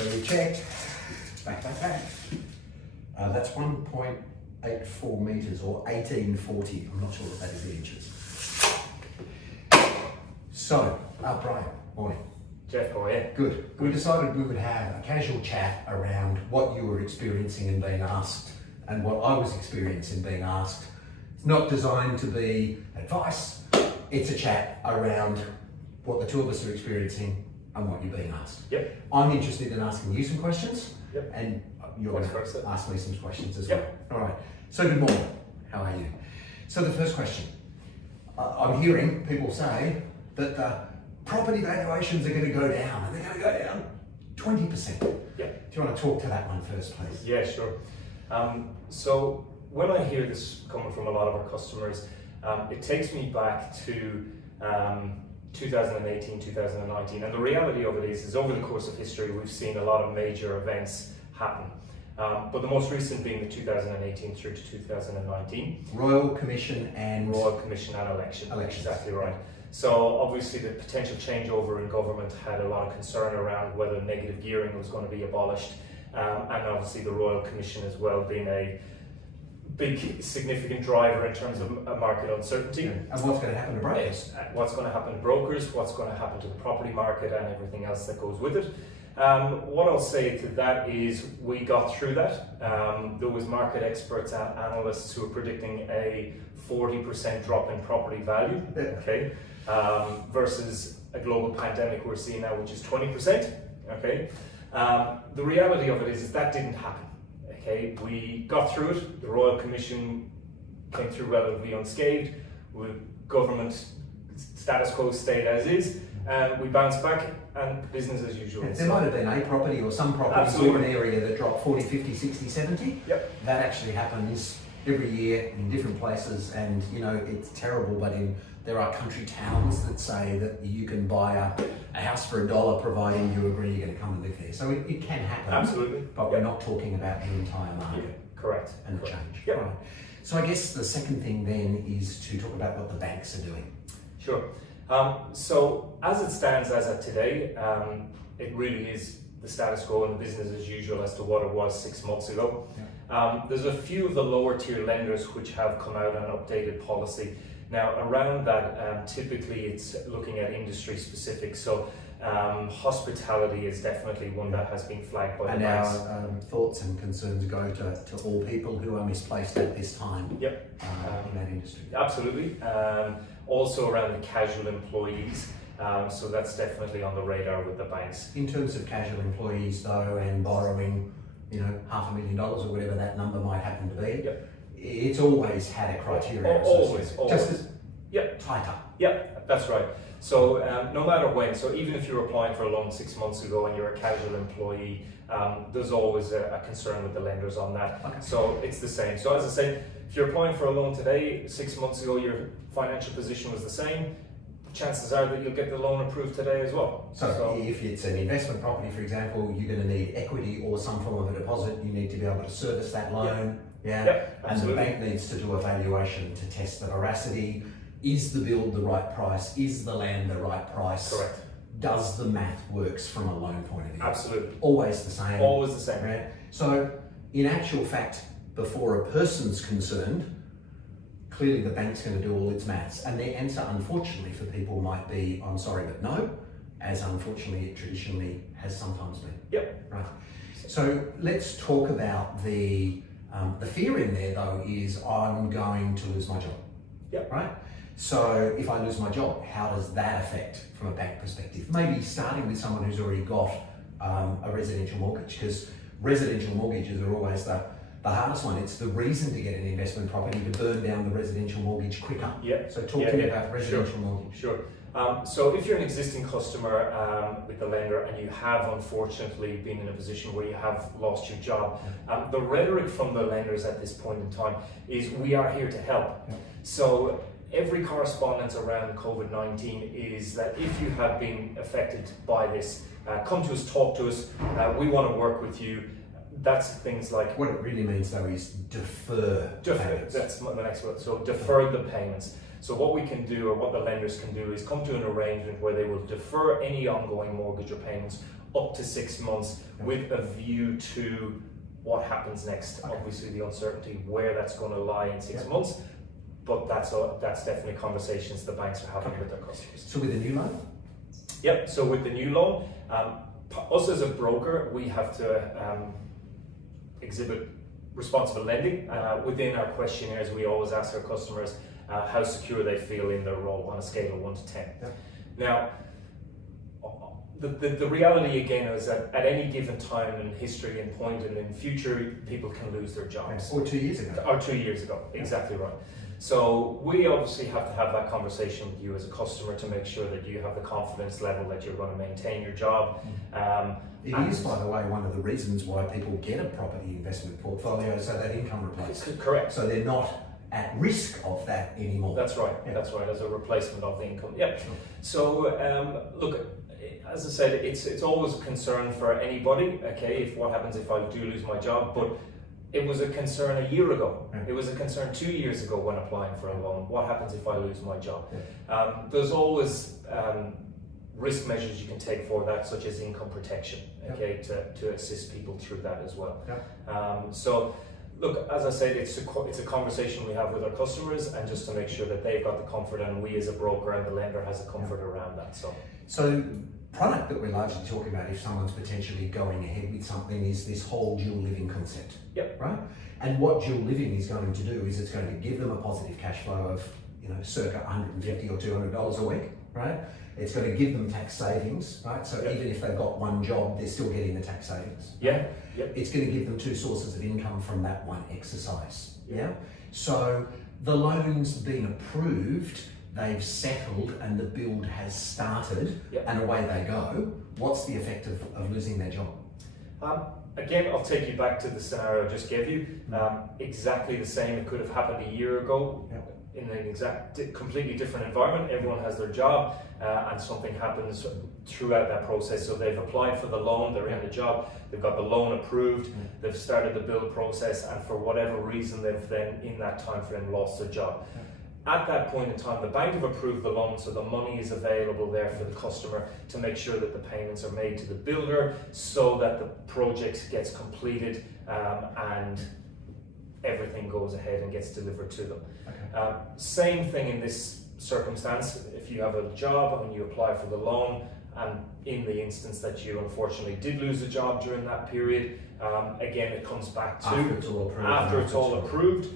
So we check, back. That's 1.84 metres or 1840. I'm not sure what that is in inches. So, Brian, morning. Geoff, how are you? Good. We decided we would have a casual chat around what you were experiencing and being asked and what I was experiencing being asked. It's not designed to be advice. It's a chat around what the two of us are experiencing and what you're being asked. Yep. I'm interested in asking you some questions. Yep. And you're going to ask me some questions as Yep. well. All right. So good morning. How are you? So the first question. I'm hearing people say that the property valuations are going to go down, and they're going to go down 20%. Yeah. Do you want to talk to that one first, please? Yeah, sure. So when I hear this coming from a lot of our customers, it takes me back to 2018, 2019, and the reality of it is over the course of history, we've seen a lot of major events happen. But the most recent being the 2018 through to 2019. Royal Commission and election. Elections. Exactly right. So obviously the potential changeover in government had a lot of concern around whether negative gearing was going to be abolished, and obviously the Royal Commission as well being a big significant driver in terms of market uncertainty. Yeah. And what's going to happen to brokers? What's going to happen to brokers, what's going to happen to the property market and everything else that goes with it. What I'll say to that is we got through that. There was market experts and analysts who were predicting a 40% drop in property value, okay, versus a global pandemic we're seeing now, which is 20%, okay. The reality of it is that didn't happen, okay. We got through it. The Royal Commission came through relatively unscathed. With government status quo stayed as is. We bounced back and business as usual. There might have been a property or some properties or an area that dropped 40, 50, 60, 70. Yep. That actually happens every year in different places, and you know it's terrible, but there are country towns that say that you can buy a house for $1 providing you agree you're going to come and live there. So it can happen. Absolutely. But we're not talking about the entire market. Yeah, correct. And correct. the change. Yep. Right. So I guess the second thing then is to talk about what the banks are doing. Sure. So as it stands as of today, it really is the status quo and business as usual as to what it was 6 months ago. Yeah. There's a few of the lower tier lenders which have come out on updated policy. Now around that, typically it's looking at industry specific. So hospitality is definitely one that has been flagged by the banks. And our thoughts and concerns go to all people who are misplaced at this time. Yep. In that industry. Absolutely. Also around the casual employees. So that's definitely on the radar with the banks. In terms of casual employees though, and borrowing, $500,000 or whatever that number might happen to be, yep. It's always had a criteria. Always. Just as yep. tighter. Yep, that's right. So no matter when, so even if you're applying for a loan 6 months ago and you're a casual employee, there's always a concern with the lenders on that. Okay. So it's the same. So as I say, if you're applying for a loan today, 6 months ago your financial position was the same, chances are that you'll get the loan approved today as well. So if it's an investment property, for example, you're going to need equity or some form of a deposit. You need to be able to service that loan. Yeah. Yep, and the bank needs to do a valuation to test the veracity. Is the build the right price? Is the land the right price? Correct. Does the math works from a loan point of view? Absolutely. Always the same. Always the same. Right? So in actual fact, before a person's concerned, clearly the bank's going to do all its maths, and their answer, unfortunately, for people might be, I'm sorry, but no, as unfortunately it traditionally has sometimes been. Yep. Right. So let's talk about the fear in there, though, is I'm going to lose my job. Yep. Right. So if I lose my job, how does that affect from a bank perspective? Maybe starting with someone who's already got a residential mortgage, because residential mortgages are always the hardest one. It's the reason to get an investment property, to burn down the residential mortgage quicker. Yeah. So talk to me about residential mortgage. Sure. So if you're an existing customer with the lender and you have unfortunately been in a position where you have lost your job, the rhetoric from the lenders at this point in time is we are here to help. Yeah. So every correspondence around COVID-19 is that if you have been affected by this, come to us, talk to us, we want to work with you. That's things like... What it really means though is defer payments. That's my next word. So defer the payments. So what we can do, or what the lenders can do, is come to an arrangement where they will defer any ongoing mortgage or payments up to 6 months with a view to what happens next. Obviously the uncertainty where that's going to lie in 6 months, but that's definitely conversations the banks are having with their customers. So with the new loan? Yep, so with the new loan, us as a broker, we have to exhibit responsible lending. Within our questionnaires, we always ask our customers how secure they feel in their role on a scale of 1 to 10. Now, the reality again is that at any given time in history and point and in future, people can lose their jobs. Or 2 years ago. Or 2 years ago, exactly right. So we obviously have to have that conversation with you as a customer to make sure that you have the confidence level that you're going to maintain your job. It is, by the way, one of the reasons why people get a property investment portfolio, so that income replacement. Correct. So they're not at risk of that anymore. That's right. That's right. As a replacement of the income. Yep. Sure. So look, as I said, it's always a concern for anybody. Okay, if what happens if I do lose my job, but it was a concern a year ago. It was a concern 2 years ago when applying for a loan. What happens if I lose my job? There's always risk measures you can take for that, such as income protection, okay, to assist people through that as well. So, look, as I said, it's a conversation we have with our customers, and just to make sure that they've got the comfort, and we as a broker and the lender has a comfort around that. So, product that we're largely talking about, if someone's potentially going ahead with something, is this whole dual living concept. Right? And what dual living is going to do is it's going to give them a positive cash flow of, circa $150 or $200 a week, right? It's going to give them tax savings, right? So even if they've got one job, they're still getting the tax savings. It's going to give them two sources of income from that one exercise. So the loan's been approved, they've settled, and the build has started, and away they go. What's the effect of losing their job? Again, I'll take you back to the scenario I just gave you. Exactly the same. It could have happened a year ago in an completely different environment. Everyone has their job, and something happens throughout that process. So they've applied for the loan, they're in the job, they've got the loan approved, they've started the build process, and for whatever reason, they've then in that time frame lost their job. At that point in time, the bank have approved the loan, so the money is available there for the customer to make sure that the payments are made to the builder so that the project gets completed and everything goes ahead and gets delivered to them. Same thing in this circumstance. If you have a job and you apply for the loan, and in the instance that you unfortunately did lose a job during that period, again, it comes back to after it's all approved.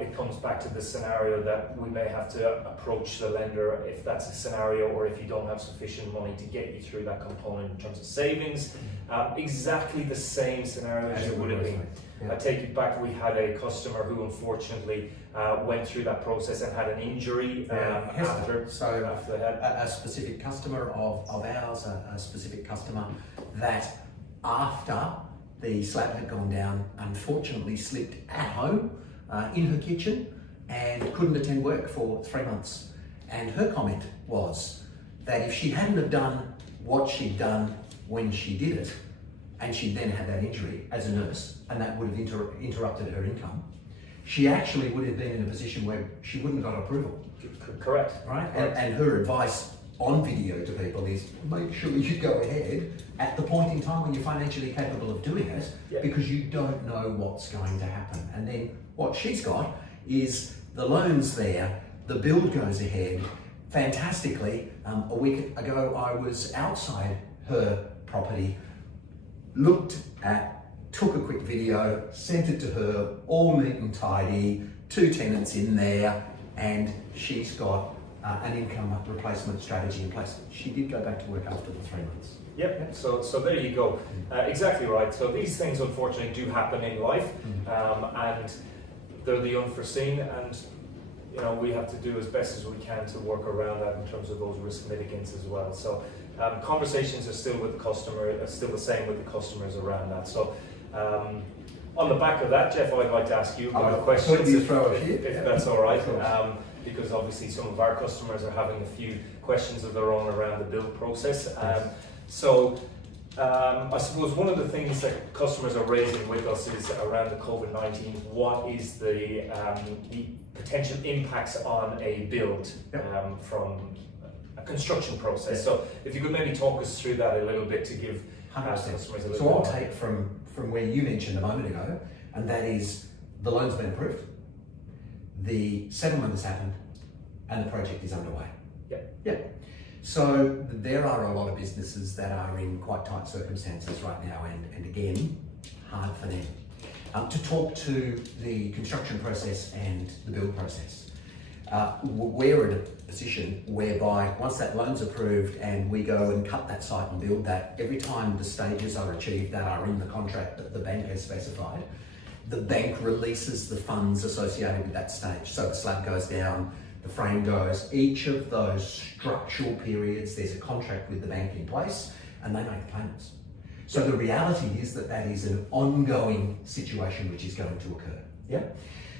It comes back to the scenario that we may have to approach the lender if that's a scenario, or if you don't have sufficient money to get you through that component in terms of savings. Exactly the same scenario as it would have been. I take it back, we had a customer who unfortunately went through that process and had an injury after they had a specific customer of ours, a specific customer that after the slab had gone down, unfortunately slipped at home in her kitchen and couldn't attend work for 3 months. And her comment was that if she hadn't have done what she'd done when she did it, and she then had that injury as a nurse, and that would have interrupted her income, she actually would have been in a position where she wouldn't have got approval. Correct. Right? And her advice on video to people is make sure you go ahead at the point in time when you're financially capable of doing it, because you don't know what's going to happen. And then what she's got is the loan's there, the build goes ahead fantastically. A week ago I was outside her property, took a quick video, sent it to her, all neat and tidy, 2 tenants in there, and she's got an income replacement strategy in place. She did go back to work after the 3 months. So there you go. Exactly right. So these things unfortunately do happen in life, and they're the unforeseen, and we have to do as best as we can to work around that in terms of those risk mitigants as well. So conversations are still with the customer, still the same with the customers around that. So on the back of that, Geoff, I'd like to ask you a question, if that's all right, because obviously some of our customers are having a few questions of their own around the build process. So I suppose one of the things that customers are raising with us is around the Covid-19. What is the potential impacts on a build from a construction process? So if you could maybe talk us through that a little bit to give 100%. customers a little So bit I'll more. take from where you mentioned a moment ago, and that is the loan's been approved, the settlement has happened, and the project is underway. Yeah. So there are a lot of businesses that are in quite tight circumstances right now, and again, hard for them. To talk to the construction process and the build process. We're in a position whereby once that loan's approved and we go and cut that site and build that, every time the stages are achieved that are in the contract that the bank has specified, the bank releases the funds associated with that stage. So the slab goes down, the frame goes, each of those structural periods, there's a contract with the bank in place and they make the payments. So the reality is that that is an ongoing situation which is going to occur. Yeah.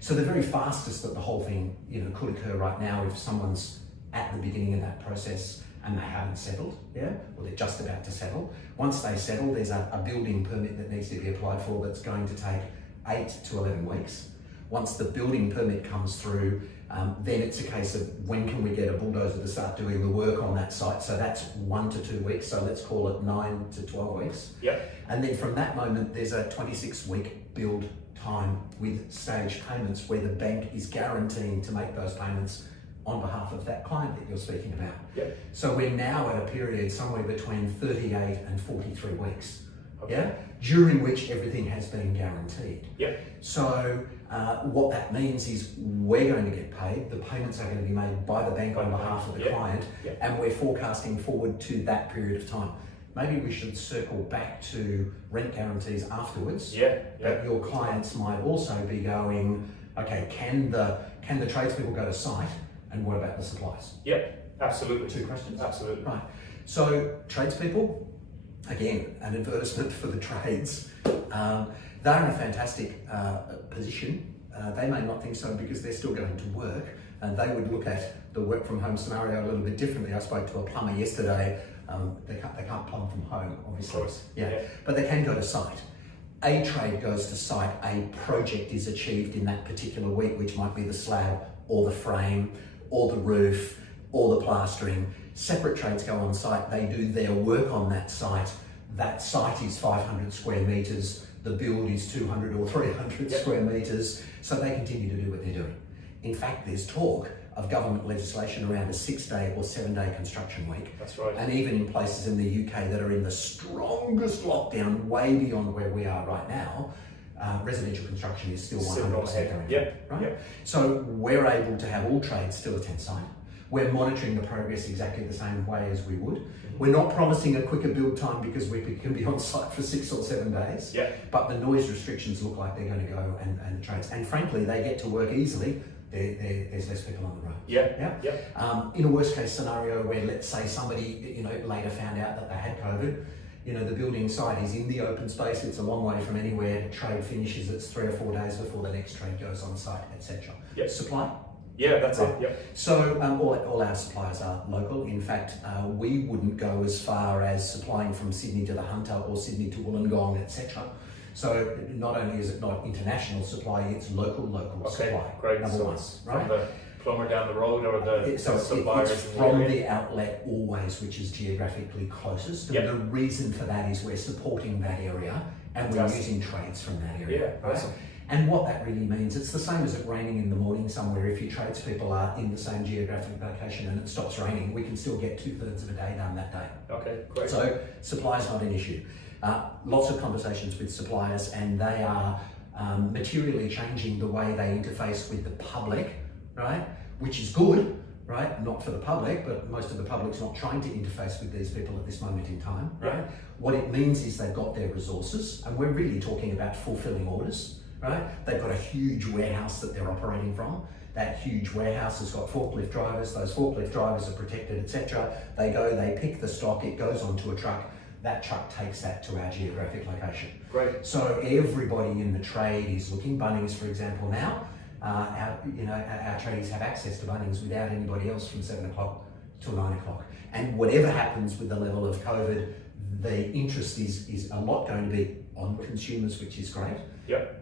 So the very fastest that the whole thing, could occur right now if someone's at the beginning of that process and they haven't settled, or they're just about to settle. Once they settle, there's a building permit that needs to be applied for that's going to take 8 to 11 weeks. Once the building permit comes through, then it's a case of when can we get a bulldozer to start doing the work on that site. So that's 1 to 2 weeks. So let's call it 9 to 12 weeks. Yep. And then from that moment, there's a 26-week build time with stage payments where the bank is guaranteeing to make those payments on behalf of that client that you're speaking about. Yep. So we're now at a period somewhere between 38 and 43 weeks. Okay. During which everything has been guaranteed. Yep. So what that means is we're going to get paid, the payments are going to be made by the bank on behalf of the client, and we're forecasting forward to that period of time. Maybe we should circle back to rent guarantees afterwards. But your clients might also be going, okay, can the tradespeople go to site, and what about the supplies? Yep, absolutely. 2 questions? Absolutely. Right. So tradespeople, again, an advertisement for the trades. They're in a fantastic position. They may not think so because they're still going to work, and they would look at the work from home scenario a little bit differently. I spoke to a plumber yesterday. They can't plumb from home, obviously. Of course. But they can go to site. A trade goes to site, a project is achieved in that particular week, which might be the slab or the frame or the roof or the plastering. Separate trades go on site, they do their work on that site. That site is 500 square metres, the build is 200 or 300 square metres, so they continue to do what they're doing. In fact, there's talk of government legislation around a 6-day or 7-day construction week. That's right. And even in places in the UK that are in the strongest lockdown, way beyond where we are right now, residential construction is still 100% going. Right? So we're able to have all trades still attend site. We're monitoring the progress exactly the same way as we would. We're not promising a quicker build time because we can be on site for 6 or 7 days. But the noise restrictions look like they're going to go, and the trades. And frankly, they get to work easily. There's less people on the road. In a worst case scenario where, let's say, somebody later found out that they had COVID, the building site is in the open space. It's a long way from anywhere. Trade finishes. It's 3 or 4 days before the next trade goes on site, etc. Supply. That's it. So all our suppliers are local. In fact, we wouldn't go as far as supplying from Sydney to the Hunter or Sydney to Wollongong, etc. So not only is it not international supply, it's local supply. Great. Number So one, it's right? from the plumber down the road or the suppliers it's in the from area. the outlet always, which is geographically closest. And the reason for that is we're supporting that area and we're using trades from that area. Right? Awesome. And what that really means, it's the same as it raining in the morning somewhere. If your tradespeople are in the same geographic location and it stops raining, we can still get 2/3 of a day done that day. Okay, great. So supply is not an issue. Lots of conversations with suppliers, and they are materially changing the way they interface with the public, right? Which is good, right? Not for the public, but most of the public's not trying to interface with these people at this moment in time, right? What it means is they've got their resources, and we're really talking about fulfilling orders. Right? They've got a huge warehouse that they're operating from. That huge warehouse has got forklift drivers. Those forklift drivers are protected, etc. They go, they pick the stock, it goes onto a truck. That truck takes that to our geographic location. Great. So everybody in the trade is looking. Bunnings, for example, now, our tradies have access to Bunnings without anybody else from 7 o'clock till 9 o'clock. And whatever happens with the level of COVID, the interest is a lot going to be on consumers, which is great.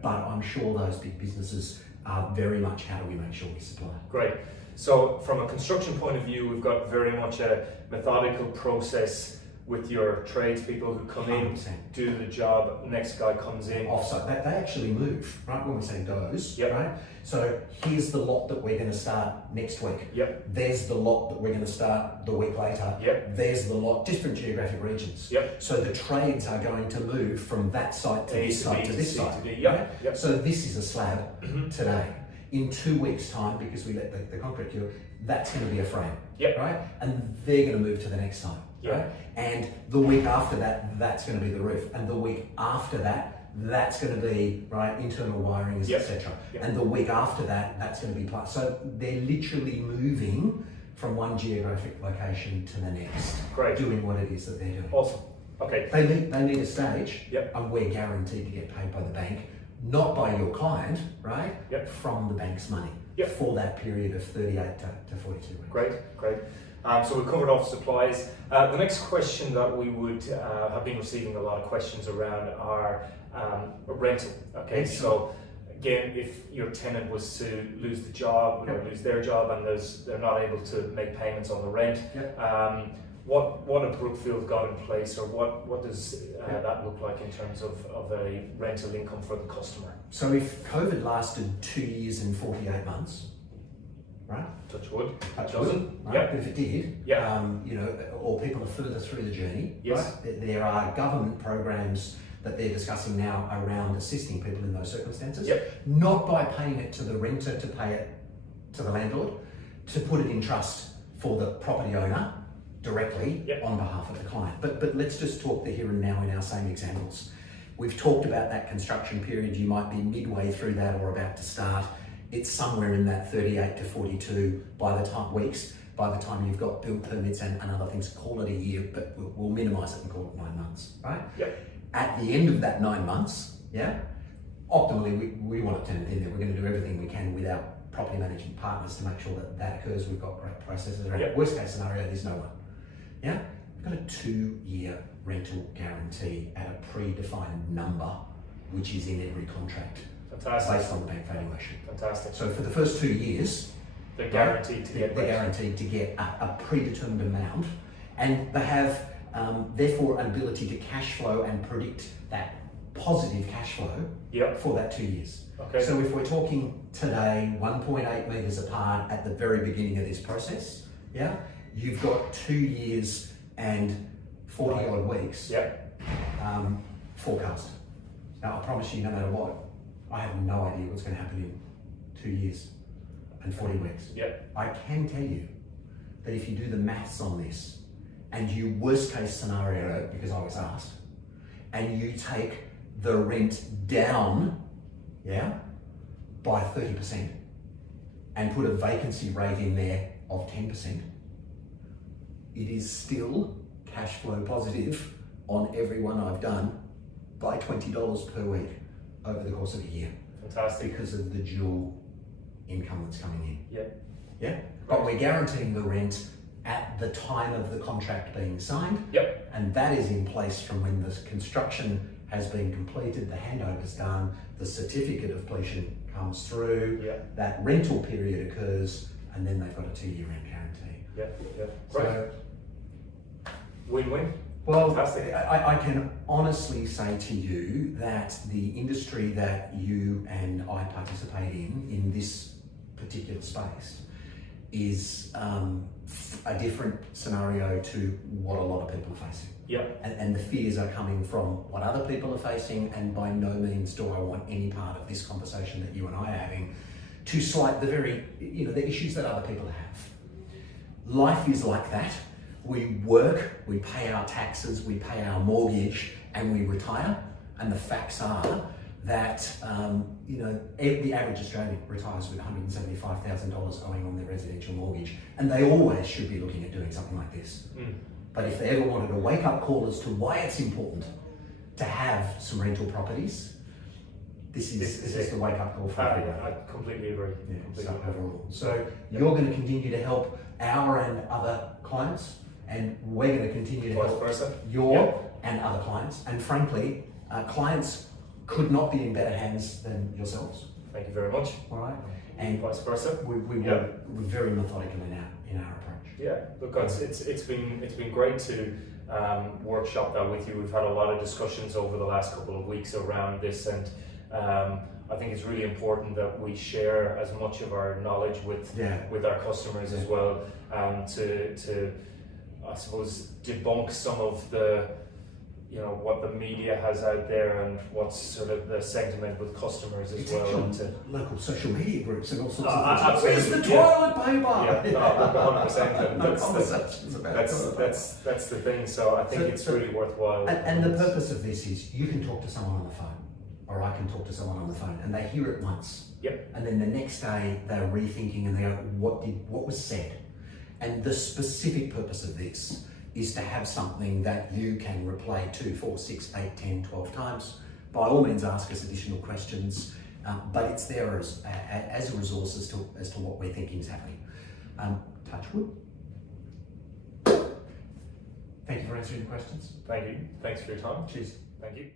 But I'm sure those big businesses are very much, how do we make sure we supply? Great. So from a construction point of view, we've got very much a methodical process with your tradespeople who come in, 100%. do the job, next guy comes in. Offsite, they actually move, right? When we say doze, Yep. right? So here's the lot that we're going to start next week. Yep. There's the lot that we're going to start the week later. Yep. There's the lot, different geographic regions. Yep. So the trades are going to move from that site to this site to this site. Yep. Right? Yep. So this is a slab today. In 2 weeks' time, because we let the concrete cure, that's going to be a frame. Yep. Right? And they're going to move to the next site. Yep. Right? And the week after that, that's going to be the roof. And the week after that, that's going to be, right, internal wirings, Yep. etc. Yep. And the week after that, that's going to be so they're literally moving from one geographic location to the next, Great. doing what it is that they're doing. Awesome. Okay. They need a stage, Yep. and we're guaranteed to get paid by the bank, not by your client, right? Yep. From the bank's money. Yep. For that period of 38 to 42 weeks. Great. So we covered off supplies. The next question that we would have been receiving a lot of questions around are rental. Okay, so again, if your tenant was to lose the job or lose their job and they're not able to make payments on the rent, what have Brookfield got in place, or what does that look like in terms of a rental income for the customer? So if COVID lasted 2 years and 48 months, right? Touch wood. Touch Doesn't. wood, right? Yep. But if it did, Yeah. or people are further through the journey, Yes. right? There are government programs that they're discussing now around assisting people in those circumstances. Yep. Not by paying it to the renter to pay it to the landlord, to put it in trust for the property owner directly Yep. on behalf of the client. But let's just talk the here and now in our same examples. We've talked about that construction period. You might be midway through that or about to start. It's somewhere in that 38 to 42 by the time you've got build permits and other things. Call it a year, but we'll minimise it and call it 9 months, right? Yep. At the end of that 9 months, optimally we want a tenant in there. We're going to do everything we can with our property management partners to make sure that occurs. We've got great processes around it. Yep. Worst case scenario, there's no one. Yeah, we've got a 2-year rental guarantee at a predefined number, which is in every contract. Fantastic. Based on the bank valuation. Fantastic. So for the first 2 years, They're guaranteed to get they're rent. guaranteed to get a predetermined amount, and they have therefore an ability to cash flow and predict that positive cash flow Yep. for that 2 years. Okay. So if we're talking today, 1.8 metres apart at the very beginning of this process, you've got 2 years and 40 odd weeks Yep. forecast. Now I promise you, no matter what, I have no idea what's going to happen in 2 years and 40 weeks. Yep. I can tell you that if you do the maths on this and you worst case scenario, because I was asked, and you take the rent down, by 30% and put a vacancy rate in there of 10%, it is still cash flow positive on everyone I've done by $20 per week over the course of a year. Fantastic. Because of the dual income that's coming in. Yep. Yeah? But we're guaranteeing the rent at the time of the contract being signed. Yep. And that is in place from when the construction has been completed, the handover's done, the certificate of completion comes through, Yep. that rental period occurs, and then they've got a 2-year rent guarantee. Yep. Great. So, Win-win. well, Fantastic. I can honestly say to you that the industry that you and I participate in this particular space, is a different scenario to what a lot of people are facing. Yep. And the fears are coming from what other people are facing, and by no means do I want any part of this conversation that you and I are having to slight the very, the issues that other people have. Life is like that. We work, we pay our taxes, we pay our mortgage, and we retire. And the facts are that, the average Australian retires with $175,000 owing on their residential mortgage. And they always should be looking at doing something like this. But if they ever wanted a wake-up call as to why it's important to have some rental properties, this is the wake-up call for everyone. I completely agree. Yeah, Completely so agree. overall. So you're going to continue to help our and other clients, and we're going to continue to Vice help versa. your and other clients. And frankly, clients could not be in better hands than yourselves. Thank you very much. All right, and Vice versa. we're very methodical in our approach. Yeah, look, it's been great to workshop that with you. We've had a lot of discussions over the last couple of weeks around this, and I think it's really important that we share as much of our knowledge with our customers as well, to I suppose debunk some of the, what the media has out there and what's sort of the sentiment with customers as well. And to local social media groups and all sorts of things. Absolutely. Where's the toilet paper? Yeah, no, 100%. No conversations about that's the thing. So I think it's really worthwhile. And the purpose of this is you can talk to someone on the phone, or I can talk to someone on the phone, and they hear it once. Yep. And then the next day they're rethinking and they go, what was said? And the specific purpose of this is to have something that you can replay 2, 4, 6, 8, 10, 12 times. By all means, ask us additional questions, but it's there as a resource as to what we're thinking is happening. Touch wood. Thank you for answering the questions. Thank you. Thanks for your time. Cheers. Thank you.